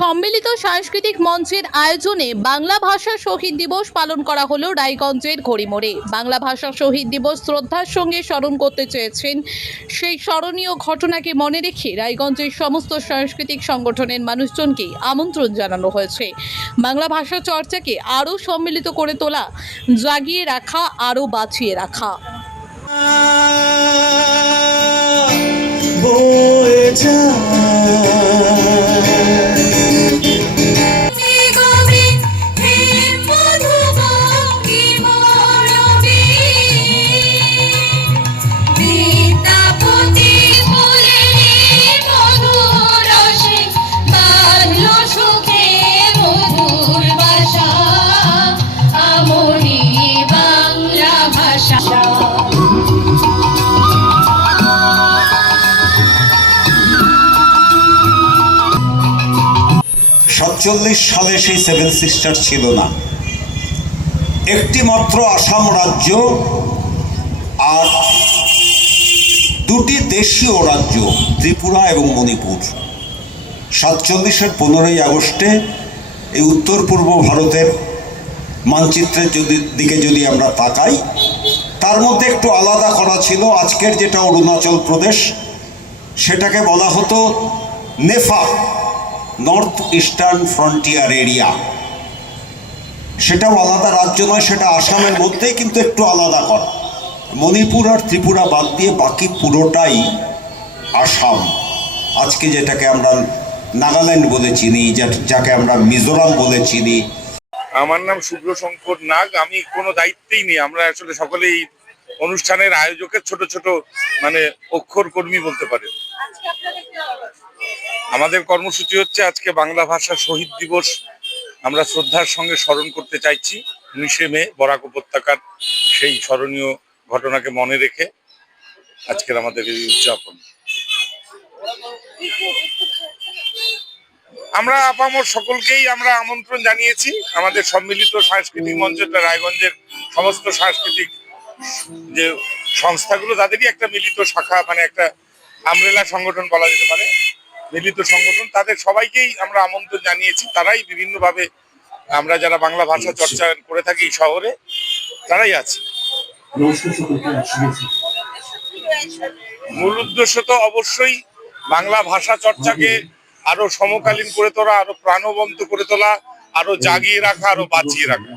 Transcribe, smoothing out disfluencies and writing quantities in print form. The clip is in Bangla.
সম্মিলিত সাংস্কৃতিক মঞ্চের আয়োজনে বাংলা ভাষা শহীদ দিবস পালন করা হলো রায়গঞ্জের ঘড়িমোড়ে। বাংলা ভাষা শহীদ দিবস শ্রদ্ধার সঙ্গে স্মরণ করতে চেয়েছেন। সেই স্মরণীয় ঘটনাকে মনে রেখে রায়গঞ্জের সমস্ত সাংস্কৃতিক সংগঠনের মানুষজনকে আমন্ত্রণ জানানো হয়েছে। বাংলা ভাষা চর্চাকে আরও সম্মিলিত করে তোলা, জাগিয়ে রাখা, আরও বাঁচিয়ে রাখা। সালে সেই সেভেন সিস্টার ছিল না, একটি মাত্র আসাম রাজ্য আর দুটি দেশীয় রাজ্য ত্রিপুরা এবং মণিপুর। 47-এর 15ই আগস্টে এই উত্তর পূর্ব ভারতের মানচিত্রের দিকে যদি আমরা তাকাই, তার মধ্যে একটু আলাদা করা ছিল। আজকের যেটা অরুণাচল প্রদেশ, সেটাকে বলা হতো NEFA, north eastern frontier area. সেটাও আলাদা রাজ্য নয়, সেটা আসামের মধ্যেই কিন্তু একটু আলাদা করা। মণিপুর আর ত্রিপুরা বাদ দিয়ে বাকি পুরোটাই আসাম। আজকে যেটাকে আমরা নাগাল্যান্ড বলে চিনি, যাকে আমরা মিজোরাম বলে চিনি। আমার নাম শুভ্র শঙ্কর নাগ। আমি কোনো দায়িত্বেই নেই। আমরা আসলে সকলেই অনুষ্ঠানের আয়োজকের ছোট ছোট অক্ষর কর্মী বলতে পারেন। আমাদের কর্মসূচি হচ্ছে আজকে বাংলা ভাষা শহীদ দিবস আমরা শ্রদ্ধার সঙ্গে স্মরণ করতে চাইছি। 19শে মে বরাক উপত্যকার সেই স্মরণীয় ঘটনাকে মনে রেখে আজকের আমাদের এই উদযাপন। আমরা আপামর সকলকেই আমরা আমন্ত্রণ জানিয়েছি। আমাদের সম্মিলিত সাংস্কৃতিক মঞ্চটা রায়গঞ্জের সমস্ত সাংস্কৃতিক যে সংস্থাগুলো, তাদেরই একটা মিলিত শাখা, একটা আমব্রেলা সংগঠন বলা যেতে পারে, মিলিত সংগঠন। তাদের সবাইকেই আমরা আমন্ত্রণ জানিয়েছি। তারাই বিভিন্নভাবে আমরা যারা বাংলা ভাষা চর্চা করে থাকি শহরে, তারাই আছে। মূল উদ্দেশ্য তো অবশ্যই বাংলা ভাষা চর্চাকে আরো সমকালীন করে তোলা, আরো প্রাণবন্ত করে তোলা, আরো জাগিয়ে রাখা, আরো বাঁচিয়ে রাখা।